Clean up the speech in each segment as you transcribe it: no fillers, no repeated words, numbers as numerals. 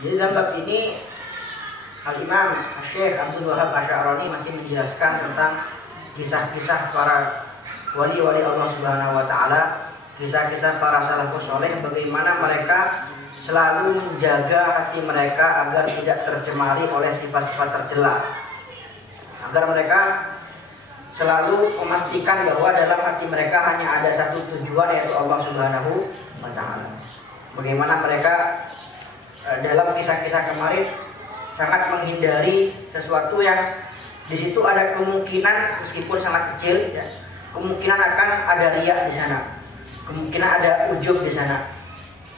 Jadi dalam bab ini Al-Imam Syekh Abdul Wahab Asy'arani masih menjelaskan tentang kisah-kisah para wali-wali Allah Subhanahu wa taala, kisah-kisah para salafus saleh, bagaimana mereka selalu menjaga hati mereka agar tidak tercemari oleh sifat-sifat tercela, agar mereka selalu memastikan bahwa dalam hati mereka hanya ada satu tujuan, yaitu Allah Subhanahu wa taala. Bagaimana mereka dalam kisah-kisah kemarin sangat menghindari sesuatu yang di situ ada kemungkinan, meskipun sangat kecil ya, kemungkinan akan ada riya di sana, kemungkinan ada ujub di sana.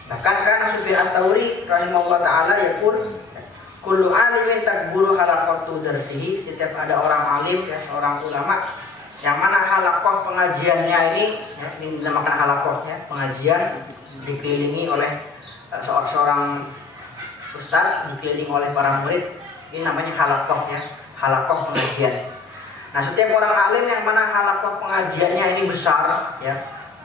Bahkan kan Sufyan Ats-Tsauri rahimahullah taala yaqul kullu alimin takburu halaqatu darsihi, setiap ada orang alim ya, seorang ulama yang mana halaqah pengajiannya ini dinamakan halaqah ya, pengajian dikelilingi oleh seorang ustaz, dikelilingi oleh para murid, ini namanya halaqah ya, halaqah pengajian. Nah, setiap orang alim yang mana halaqah pengajiannya ini besar ya,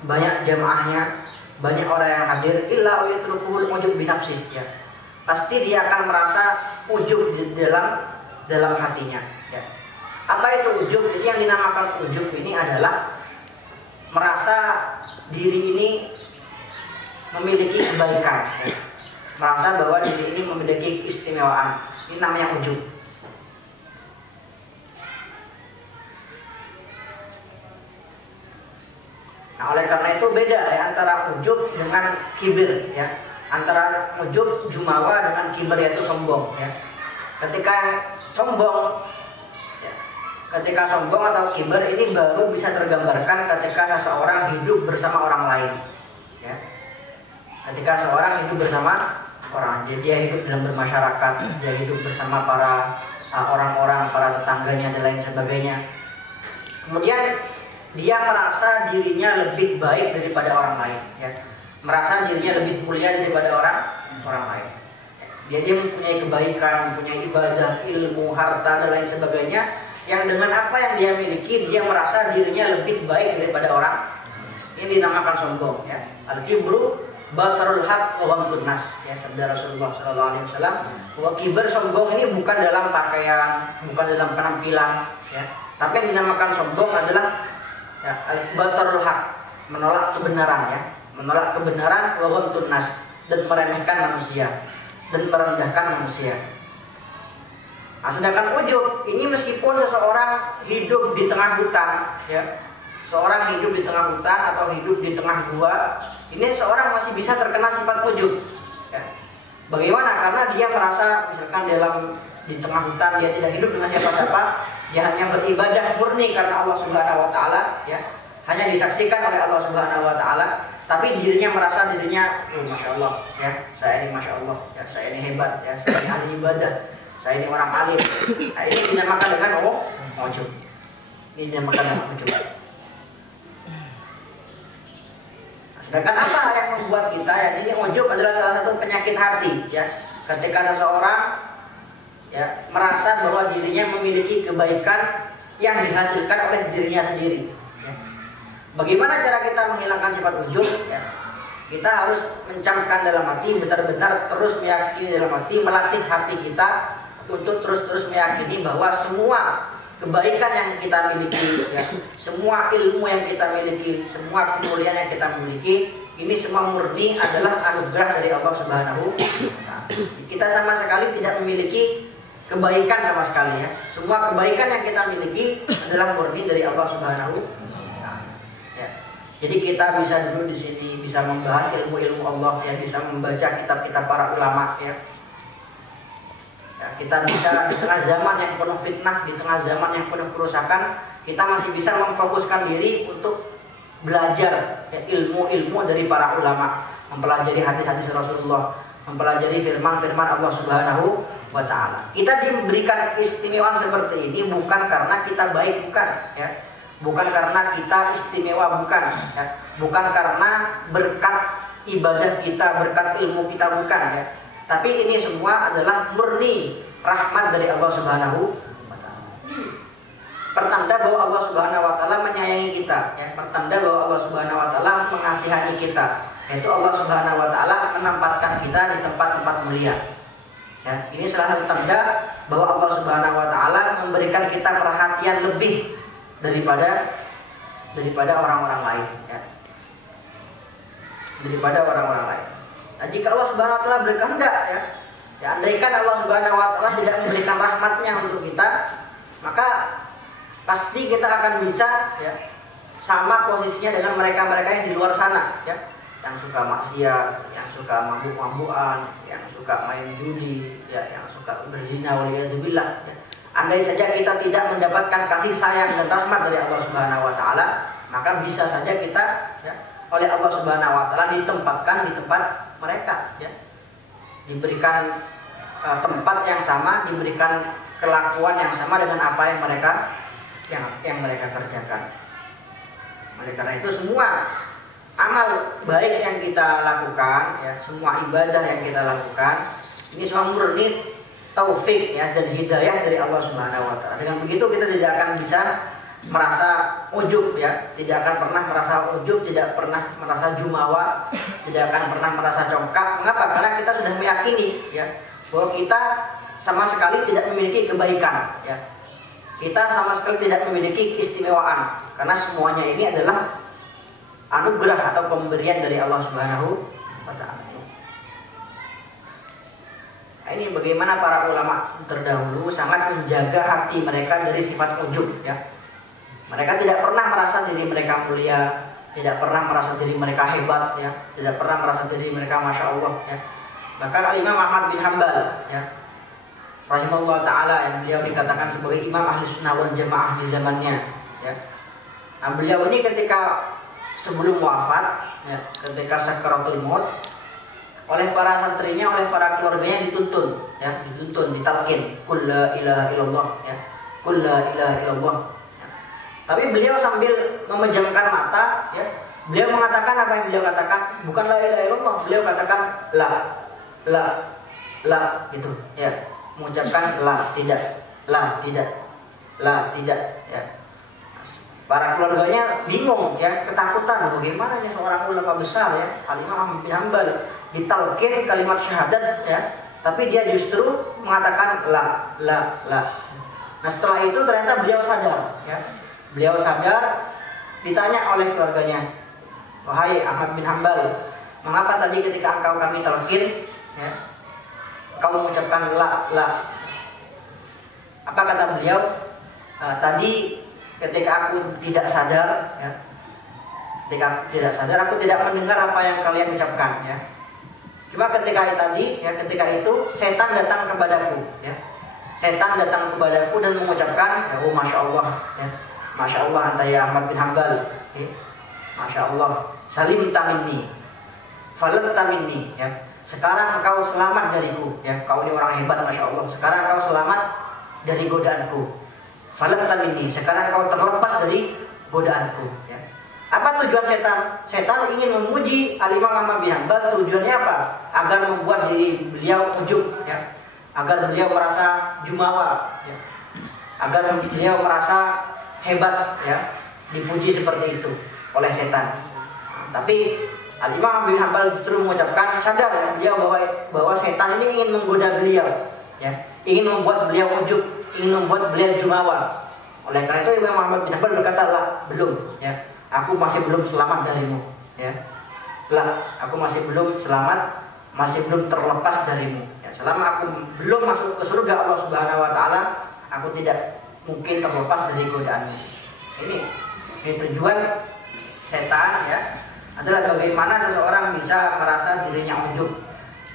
banyak jamaahnya, banyak orang yang hadir, illa yatrukuhul ujub binafsi ya, pasti dia akan merasa ujub di dalam hatinya ya. Apa itu ujub? Jadi yang dinamakan ujub ini adalah merasa diri ini memiliki kebaikan ya, merasa bahwa diri ini memiliki keistimewaan, ini namanya ujub. Nah, oleh karena itu beda ya antara ujub dengan kibir ya, antara ujub jumawa dengan kibir, yaitu sombong ya. Ketika sombong ya, ketika sombong atau kibir ini baru bisa tergambarkan ketika seseorang hidup bersama orang lain ya. Ketika seorang hidup bersama orang, dia hidup dalam bermasyarakat, dia hidup bersama para orang-orang, para tetangganya dan lain sebagainya. Kemudian dia merasa dirinya lebih baik daripada orang lain ya, merasa dirinya lebih mulia daripada orang lain. Dia mempunyai kebaikan, mempunyai ibadah, ilmu, harta dan lain sebagainya, yang dengan apa yang dia miliki dia merasa dirinya lebih baik daripada orang. Ini dinamakan sombong ya. Al-kibru batarul haq wa ghamdun nas ya, sabda Rasulullah sallallahu alaihi wasallam. Bahwa kibir, sombong ini bukan dalam pakaian, bukan dalam penampilan ya, tapi yang dinamakan sombong adalah ya, batarul haq, menolak kebenaran ya, menolak kebenaran, wa ghamdun nas, dan meremehkan manusia dan merendahkan manusia. Nah, sedangkan ujub ini meskipun seseorang hidup di tengah hutan ya, seorang hidup di tengah hutan atau hidup di tengah gua, ini seorang masih bisa terkena sifat ujub ya. Bagaimana? Karena dia merasa misalkan di tengah hutan dia tidak hidup dengan siapa-siapa, dia hanya beribadah murni karena Allah Subhanahu wa taala ya, hanya disaksikan oleh Allah Subhanahu wa taala, tapi dirinya merasa dirinya masya Allah ya, saya ini masya Allah ya, saya ini hebat ya, saya ini ahli ibadah, saya ini orang alim. Nah, ini dinamakan dengan ujub. Ini dinamakan dengan ujub. Sedangkan apa yang membuat kita ya, ini ujub adalah salah satu penyakit hati ya. Ketika seseorang ya merasa bahwa dirinya memiliki kebaikan yang dihasilkan oleh dirinya sendiri ya. Bagaimana cara kita menghilangkan sifat ujub ya? Kita harus mencamkan dalam hati, benar-benar terus meyakini dalam hati, melatih hati kita untuk terus-terus meyakini bahwa semua kebaikan yang kita miliki ya, semua ilmu yang kita miliki, semua kemuliaan yang kita miliki, ini semua murni adalah anugerah dari Allah Subhanahu wa taala. Kita sama sekali tidak memiliki kebaikan sama sekali ya. Semua kebaikan yang kita miliki adalah murni dari Allah Subhanahu wa taala. Ya. Jadi kita bisa duduk di sini, bisa membahas ilmu-ilmu Allah ya, bisa membaca kitab-kitab para ulama ya. Ya, kita bisa di tengah zaman yang penuh fitnah, di tengah zaman yang penuh kerusakan, kita masih bisa memfokuskan diri untuk belajar ya, ilmu-ilmu dari para ulama, mempelajari hadis-hadis Rasulullah, mempelajari firman-firman Allah Subhanahu wa taala. Kita diberikan keistimewaan seperti ini bukan karena kita baik, bukan ya. Bukan karena kita istimewa, bukan ya. Bukan karena berkat ibadah kita, berkat ilmu kita, bukan ya. Tapi ini semua adalah murni rahmat dari Allah Subhanahu wa taala. Pertanda bahwa Allah Subhanahu wa taala menyayangi kita ya, pertanda bahwa Allah Subhanahu wa taala mengasihani kita, yaitu Allah Subhanahu wa taala menempatkan kita di tempat-tempat mulia. Ya, ini salah satu tanda bahwa Allah Subhanahu wa taala memberikan kita perhatian lebih daripada orang-orang lain, ya. Daripada orang-orang lain. Nah, jika Allah Subhanahu wa taala berkehendak, ya andaikan Allah Subhanahu wa taala tidak memberikan rahmatnya untuk kita, maka pasti kita akan bisa, ya, sama posisinya dengan mereka-mereka yang di luar sana, ya, yang suka maksiat, yang suka mabuk-mabukan, yang suka main judi, ya, yang suka berzina, waliyadzubillah, ya. Andai saja kita tidak mendapatkan kasih sayang dan rahmat dari Allah Subhanahu wa taala, maka bisa saja kita, ya, oleh Allah Subhanahu wa taala ditempatkan di tempat mereka, ya. Diberikan tempat yang sama, diberikan kelakuan yang sama dengan apa yang mereka kerjakan. Oleh karena itu semua amal baik yang kita lakukan, ya, semua ibadah yang kita lakukan, ini semua murni taufik, ya, dan hidayah dari Allah Subhanahu wa taala. Dengan begitu kita tidak akan bisa merasa ujub, ya, tidak akan pernah merasa ujub, tidak pernah merasa jumawa, tidak akan pernah merasa congkak. Mengapa? Karena kita sudah meyakini, ya, bahwa kita sama sekali tidak memiliki kebaikan, ya. Kita sama sekali tidak memiliki keistimewaan, karena semuanya ini adalah anugerah atau pemberian dari Allah Subhanahu wa taala. Nah, ini bagaimana para ulama terdahulu sangat menjaga hati mereka dari sifat ujub, ya. Mereka tidak pernah merasa diri mereka mulia, tidak pernah merasa diri mereka hebat, ya, tidak pernah merasa diri mereka masya Allah, ya. Bahkan Imam Ahmad bin Hanbal, ya, rahimahullah ta'ala, yang beliau dikatakan sebagai imam ahli sunnah wal jamaah di zamannya, ya. Nah, beliau ini ketika sebelum wafat, ya, ketika sakaratul maut, oleh para santrinya, oleh para keluarganya dituntun, ya, ditalkin, qul la ilaha illallah, ya, qul la ilaha illallah, ya. Tapi beliau sambil memejamkan mata, ya, beliau mengatakan apa yang beliau katakan, bukan la ilaha illallah, beliau katakan la, gitu, ya. Mengucapkan la tidak, ya. Para keluarganya bingung, ya, ketakutan, bagaimana ya seorang ulama besar, ya, Imam Ahmad bin Hanbal ditalkin kalimat syahadat, ya, tapi dia justru mengatakan la. Nah, setelah itu ternyata beliau sadar, ya. Beliau sadar, ditanya oleh keluarganya, wahai Ahmad bin Hanbal, mengapa tadi ketika engkau kami talkin, ya, kau mengucapkan la? Apa kata beliau? Tadi ketika aku tidak sadar, ya, aku tidak mendengar apa yang kalian ucapkan, ya. Cuma ketika itu setan datang kepadaku, ya. Setan datang kepadaku dan mengucapkan, ya, oh masya Allah, ya, masya Allah anta ya Ahmad bin Hanbal, ya. Masya Allah, salim taminni, falat taminni, ya. Sekarang engkau selamat dariku, ya. Kau ini orang hebat, masya Allah. Sekarang engkau selamat dari godaanku. Falat taminni, sekarang kau terlepas dari godaanku, ya. Apa tujuan setan? Setan ingin memuji Al-Imam Ahmad bin Hanbal. Tujuannya apa? Agar membuat diri beliau ujub, ya. Agar beliau merasa jumawa, ya. Agar beliau merasa hebat, ya. Dipuji seperti itu oleh setan. Tapi Al-Imam bin Hanbal justru mengucapkan, sadar, ya, beliau bahwa setan ini ingin menggoda beliau, ya. Ingin membuat beliau ujub, ingin membuat beliau jumawa. Oleh karena itu Imam Ahmad bin Hanbal berkata, lah, belum, ya. Aku masih belum selamat darimu, ya. Lah, aku masih belum selamat, masih belum terlepas darimu, ya. Selama aku belum masuk ke surga Allah Subhanahu wa taala, aku tidak mungkin terlepas dari godaanmu. Ini tujuan setan, ya, adalah bagaimana seseorang bisa merasa dirinya ujub,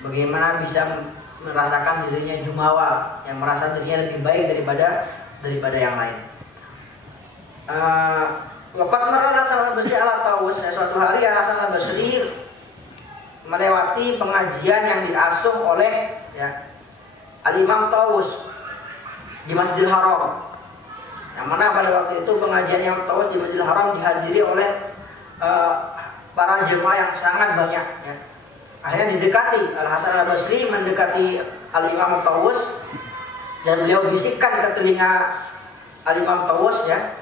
bagaimana bisa merasakan dirinya jumawa, yang merasa dirinya lebih baik daripada yang lain. Waqat marra Hasan al-Basri ala Tawus, suatu hari Hasan al-Basri melewati pengajian yang diasuh oleh, ya, Al-Imam Tawus di Masjidil Haram. Yang mana pada waktu itu pengajian yang Tawus di Masjidil Haram dihadiri oleh para jemaah yang sangat banyak, ya. Akhirnya didekati, Al-Hasan al-Basri mendekati Al-Imam Tawus dan beliau bisikkan ke telinga Al-Imam Tawus, ya,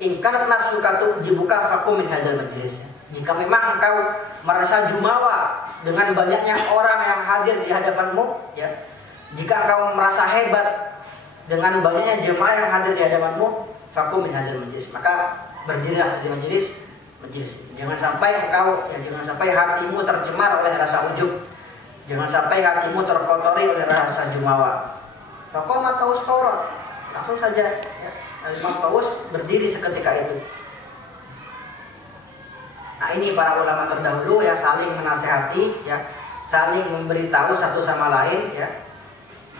in kanat nafsuka tu'jibuka fakum min hadzal majlis. Jika memang engkau merasa jumawa dengan banyaknya orang yang hadir di hadapanmu, ya, Jika engkau merasa hebat dengan banyaknya jemaah yang hadir di hadapanmu, fakum min hadzal majlis, maka berdirilah di majelis ini. Jangan sampai hatimu tercemar oleh rasa ujub. Jangan sampai hatimu terkotori oleh rasa jumawa. Faqama Taus fawran, langsung saja ya, Imam Taus berdiri seketika itu. Nah, ini para ulama terdahulu yang saling menasehati, ya, saling memberitahu satu sama lain, ya.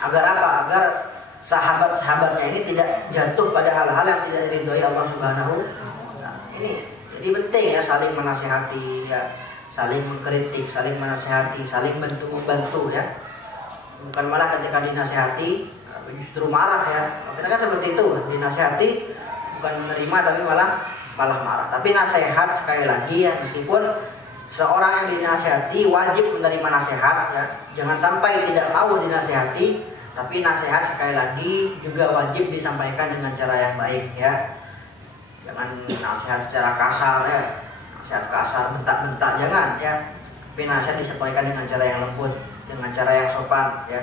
Agar apa? Agar sahabat-sahabatnya ini tidak jatuh pada hal-hal yang tidak diridhoi Allah Subhanahu wa taala. Ini jadi penting ya, saling menasehati, ya, saling mengkritik, saling menasehati, saling bantu ya. Bukan malah ketika dinasehati justru marah ya. Kita kan seperti itu, dinasehati bukan menerima tapi malah marah. Tapi nasihat sekali lagi ya, meskipun seorang yang dinasehati wajib menerima nasihat ya. Jangan sampai tidak mau dinasehati, tapi nasihat sekali lagi juga wajib disampaikan dengan cara yang baik ya. Jangan nasihat secara kasar ya. Nasihat kasar, bentak-bentak, jangan ya. Tapi nasihat disampaikan dengan cara yang lembut, dengan cara yang sopan ya.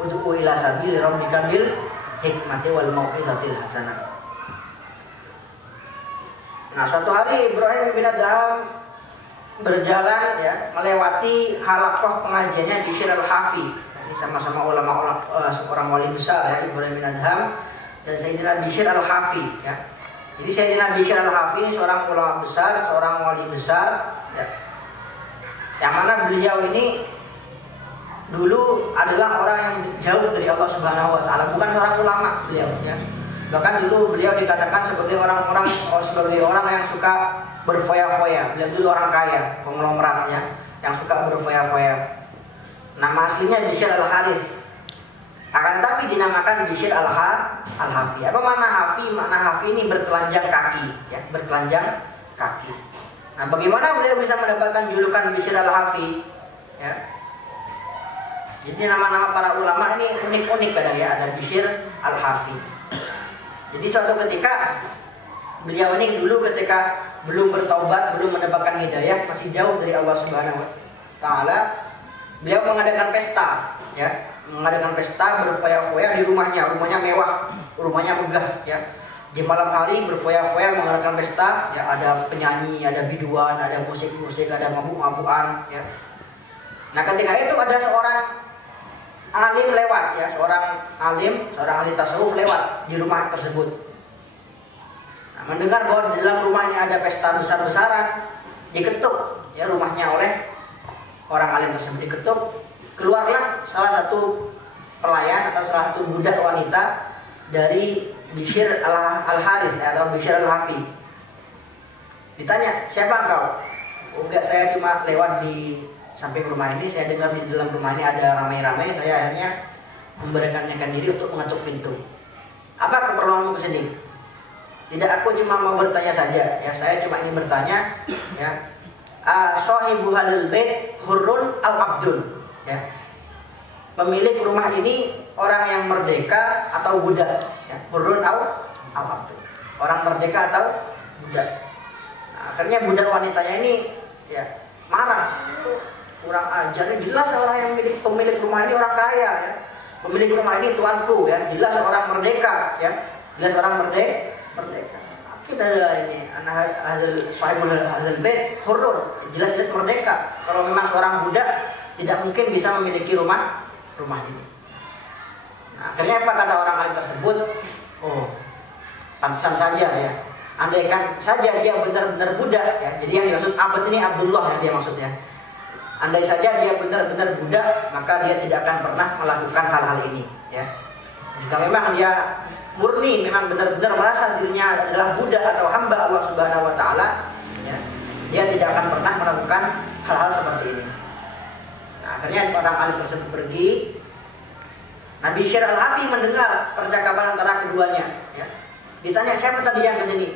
Ud'u ila sabili rabbika bil hikmati wal mau'izatil hasanah. Nah, suatu hari Ibrahim bin Adham berjalan ya, melewati halaqah pengajiannya di Bishr al-Hafi. Ini sama-sama ulama seorang wali besar ya, Ibrahim bin Adham dan Sayyidina Bishr al-Hafi ya. Jadi Sayyidina Bishr al-Hafi ini seorang ulama besar, seorang wali besar ya. Yang mana beliau ini dulu adalah orang yang jauh dari Allah Subhanahu wa taala, bukan seorang ulama beliau ya. Bahkan dulu beliau dikatakan sebagai orang yang suka berfoya-foya. Beliau dulu orang kaya, konglomerat ya, yang suka berfoya-foya. Nama aslinya Bishr al-Harith. Akan tetapi dinamakan Bishr al-Hafi. Apa makna Hafi? Makna Hafi ini bertelanjang kaki ya, bertelanjang kaki. Nah, bagaimana beliau bisa mendapatkan julukan Bishr al-Hafi ya? Jadi nama-nama para ulama ini unik-unik kadang ya, ada Bishr al-Hafi. Jadi suatu ketika beliau ini dulu ketika belum bertaubat, belum mendapatkan hidayah, masih jauh dari Allah Subhanahu wa taala, beliau mengadakan pesta ya, mengadakan pesta berfoya-foya di rumahnya mewah, rumahnya megah ya. Di malam hari berfoya-foya mengadakan pesta ya, ada penyanyi, ada biduan, ada musik-musik, ada mabuk-mabukan ya. Nah, ketika itu ada seorang alim lewat ya, seorang ahli tasawuf lewat di rumah tersebut. Nah, mendengar bahwa di dalam rumahnya ada pesta besar-besaran, diketuk ya rumahnya oleh orang alim tersebut, diketuk. Keluarlah salah satu pelayan atau salah satu budak wanita dari Bishr al-Harith atau Bishr al-Hafi. Ditanya, "Siapa engkau?" "Oh, enggak, saya cuma lewat di samping rumah ini, saya dengar di dalam rumah ini ada ramai-ramai, saya akhirnya memberanikan diri untuk mengetuk pintu." "Apa keperluanmu kesini?" "Tidak, aku cuma mau bertanya saja ya, saya cuma ingin bertanya ya, sahibu halil bait hurrun al abdul ya, pemilik rumah ini orang yang merdeka atau budak ya, hurrun al abdul, orang merdeka atau budak." Nah, akhirnya budak wanitanya ini ya marah, kurang ajar, jelas orang yang pemilik rumah ini orang kaya ya, pemilik rumah ini tuanku ya, jelas orang merdeka ya, jelas orang merdeka. Kita ini anak sahibul hadzal bait hurrun, jelas-jelas merdeka. Kalau memang seorang budak tidak mungkin bisa memiliki rumah ini. Nah, akhirnya apa kata orang lain tersebut? "Oh, pantesan saja ya. Andaikan saja dia benar-benar budak ya." Jadi yang dimaksud abad ini Abdullah yang dia maksudnya. Andai saja dia benar-benar budak, maka dia tidak akan pernah melakukan hal-hal ini ya. Jika memang dia murni, memang benar-benar merasa dirinya adalah budak atau hamba Allah Subhanahu wa taala ya, dia tidak akan pernah melakukan hal-hal seperti ini. Nah, akhirnya orang alim tersebut pergi. Nah, Bishr al-Hafi mendengar percakapan antara keduanya ya. Ditanya, "Siapa tadi yang kesini?"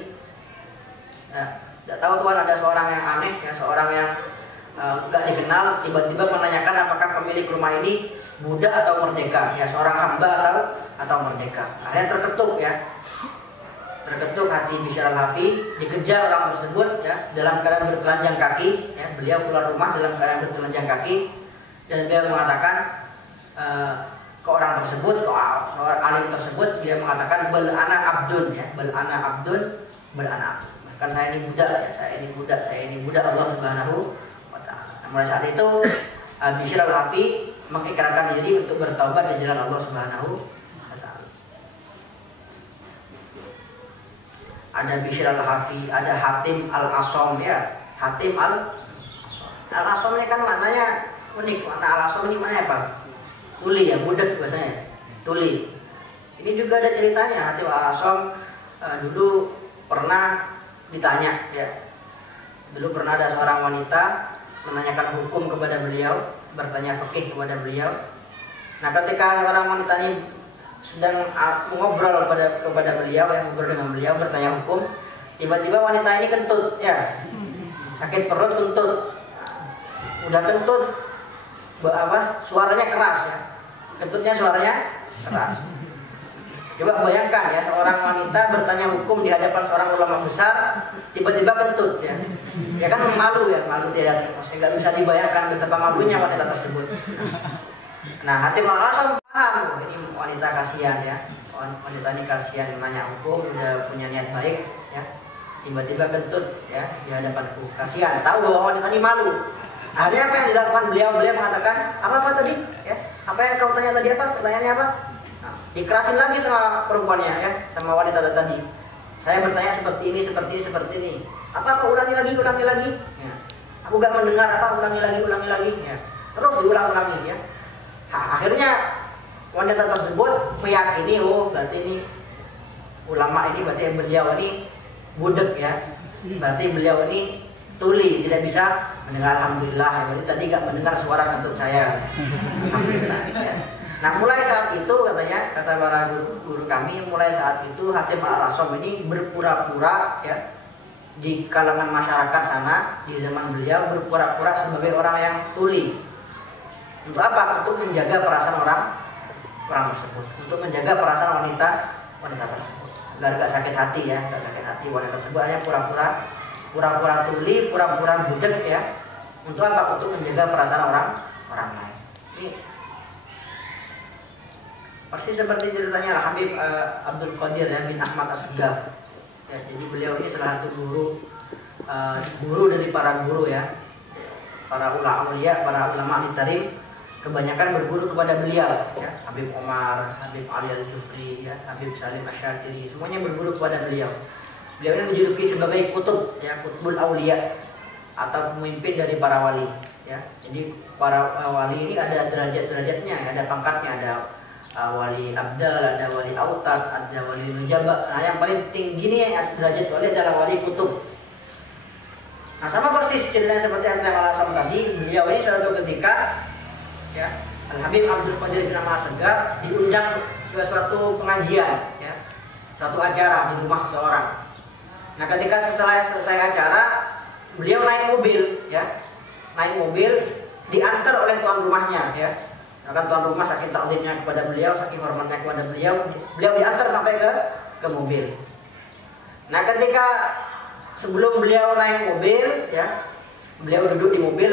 Nah, tidak tahu tuan, ada seorang yang aneh ya, seorang yang nggak dikenal, tiba-tiba menanyakan apakah pemilik rumah ini budak atau merdeka ya, seorang hamba atau merdeka. Akhirnya terketuk hati Bishr al-Hafi, dikejar orang tersebut ya, dalam keadaan bertelanjang kaki ya. Beliau keluar rumah dalam keadaan bertelanjang kaki dan beliau mengatakan, ke orang tersebut, ke orang alim tersebut, dia mengatakan bal ana abdun ya, bal ana abdun, bal ana abdun. Bahkan saya ini budak ya, saya ini budak Allah Subhanahu wa taala. Nah, mulai saat itu Bishr al-Hafi mengikrarkan diri untuk bertaubat di jalan Allah Subhanahu wa taala. Ada Bishr al-Hafi, ada Hatim al-Asom ya. Hatim al-Asom ini kan maknanya unik. Makna al-Asom ini maknanya apa? Tuli ya, budak biasanya. Tuli. Ini juga ada ceritanya. Hatim al-Asom dulu pernah ditanya ya. Dulu pernah ada seorang wanita menanyakan hukum kepada beliau, bertanya fikih kepada beliau. Nah, ketika orang wanita ini sedang mengobrol kepada beliau, yang ngobrol dengan beliau, bertanya hukum, tiba-tiba wanita ini kentut ya. Sakit perut, kentut. Udah kentut, suaranya keras ya. Kentutnya suaranya keras. Coba bayangkan ya, seorang wanita bertanya hukum di hadapan seorang ulama besar, tiba-tiba kentut ya. Ya kan malu ya, malu tidak, maksudnya nggak bisa dibayangkan betapa malunya wanita tersebut. Nah, Hatim al-Asom paham, ini wanita kasihan ya. Wanita ini kasihan nanya hukum, udah punya niat baik ya. Tiba-tiba kentut ya di hadapanku. Kasihan, tahu bahwa wanita ini malu. Akhirnya apa yang dilakukan beliau? Beliau mengatakan, apa tadi? Ya, apa yang kau tanya tadi apa? Pertanyaannya apa? Nah, dikerasin lagi sama perempuannya ya, sama wanita tadi. Saya bertanya seperti ini, seperti ini. Apa ulangi lagi? Ya. Aku gak mendengar apa, ulangi lagi. Ya. Terus diulang-ulangi ya. Akhirnya wanita tersebut meyakini, oh berarti ini ulama ini, berarti beliau ini budak ya. Berarti beliau ini tuli, tidak bisa mendengar. Alhamdulillah ya, berarti tadi gak mendengar suara kentut saya. Alhamdulillah ya. Nah, mulai saat itu katanya, kata para guru kami, mulai saat itu Hatim al-Asom ini berpura-pura ya di kalangan masyarakat sana di zaman beliau, berpura-pura sebagai orang yang tuli. Untuk apa? Untuk menjaga perasaan orang tersebut, untuk menjaga perasaan wanita tersebut, agar gak sakit hati ya, gak sakit hati wanita tersebut. Hanya pura-pura tuli, pura-pura budak ya. Untuk apa? Untuk menjaga perasaan orang lain. Ini persis seperti ceritanya Habib Abdul Qadir ya, bin Ahmad As-Segaf. Ya, jadi beliau ini salah satu guru dari para guru ya, para ulama di Tarim, kebanyakan berguru kepada beliau ya. Habib Omar, Habib Ali Al-Jufri ya, Habib Salim Asy-Syatiri, semuanya berguru kepada beliau. Beliau ini dijuluki sebagai kutub ya, kutbul auliya, atau pemimpin dari para wali ya. Jadi para wali ini ada derajat-derajatnya, ada pangkatnya, ada wali abdal, ada wali autad, ada wali nujaba. Nah, yang paling tinggi nih derajat wali adalah wali kutub. Nah, sama persis ceritanya seperti yang saya Al-Asom tadi. Beliau ini suatu ketika ya, Al-Habib Abdul Qadir bin Ahmad As-Segaf diundang ke suatu pengajian ya, suatu acara di rumah seseorang. Nah, ketika setelah selesai acara, beliau naik mobil ya, diantar oleh tuan rumahnya ya. Akan tuan rumah saking takzimnya kepada beliau, saking hormatnya kepada beliau diantar sampai ke mobil. Nah, ketika sebelum beliau naik mobil ya, beliau duduk di mobil,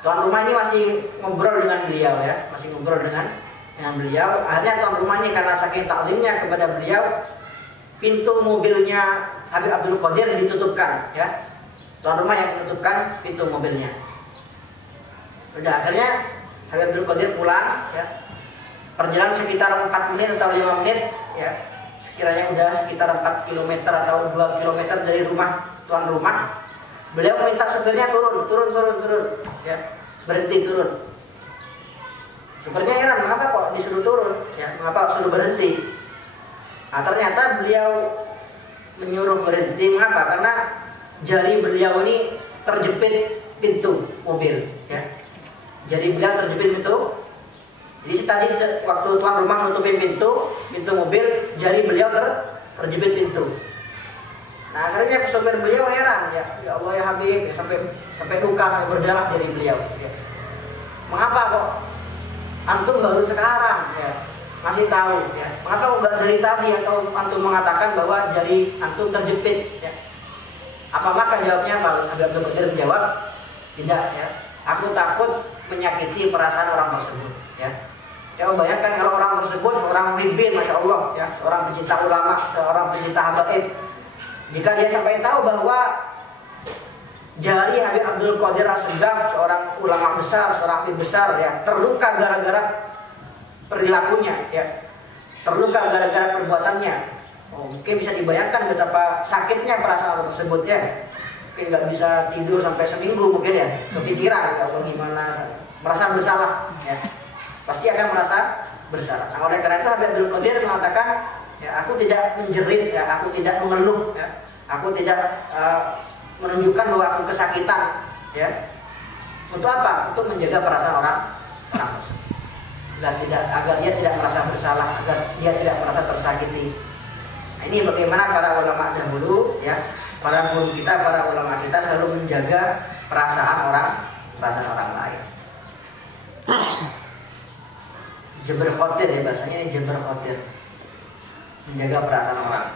tuan rumah ini masih ngobrol dengan beliau ya, dengan beliau. Akhirnya tuan rumah ini karena saking takzimnya kepada beliau, pintu mobilnya Habib Abdul Qadir ditutupkan ya. Tuan rumah yang menutupkan pintu mobilnya. Udah, akhirnya Habib Abdul Qadir pulang ya. Perjalanan sekitar 4 menit atau 5 menit ya. Sekiranya udah sekitar 4 km atau 2 km dari rumah tuan rumah. Beliau minta supirnya turun ya. Berhenti turun. Supirnya heran, mengapa kok disuruh turun ya? Mengapa suruh berhenti? Nah, ternyata beliau menyuruh berhenti, mengapa? Karena jari beliau ini terjepit pintu mobil ya. Jadi beliau terjepit pintu. Jadi tadi waktu tuan rumah nutupin pintu mobil, jari beliau terjepit pintu. Nah, akhirnya sopir beliau heran ya Allah ya Habib, ya, sampai duka, berdarah jari beliau ya. Mengapa kok antum baru sekarang ya masih tahu ya? Mengapa kok nggak dari tadi atau antum mengatakan bahwa jari antum terjepit ya? Apa maka jawabnya Pak Habib Abdul Qadir menjawab, tidak ya. Aku takut menyakiti perasaan orang tersebut, ya. Ya, bayangkan kalau orang tersebut seorang pemimpin, masya Allah, ya, seorang pecinta ulama, seorang pecinta habaib. Jika dia sampai tahu bahwa jari Habib Abdul Qadir As-Segaf, seorang ulama besar, seorang habib besar, ya, terluka gara-gara perilakunya, ya, terluka gara-gara perbuatannya. Oh, mungkin bisa dibayangkan betapa sakitnya perasaan orang tersebut, ya. Mungkin nggak bisa tidur sampai seminggu mungkin, ya, kepikiran kalau gimana, merasa bersalah, ya. Pasti akan merasa bersalah. Nah, oleh karena itu Habib Abdul Qadir mengatakan, ya, aku tidak menjerit, ya, aku tidak mengeluh, ya, aku tidak menunjukkan bahwa aku kesakitan, ya. Untuk apa? Untuk menjaga perasaan orang tersebut. Agar dia tidak merasa bersalah, agar dia tidak merasa tersakiti. Nah, ini bagaimana para ulama dahulu, ya, para guru kita, para ulama kita selalu menjaga perasaan orang lain. Jabr khotir, ya, bahasanya ini jabr khotir, menjaga perasaan orang.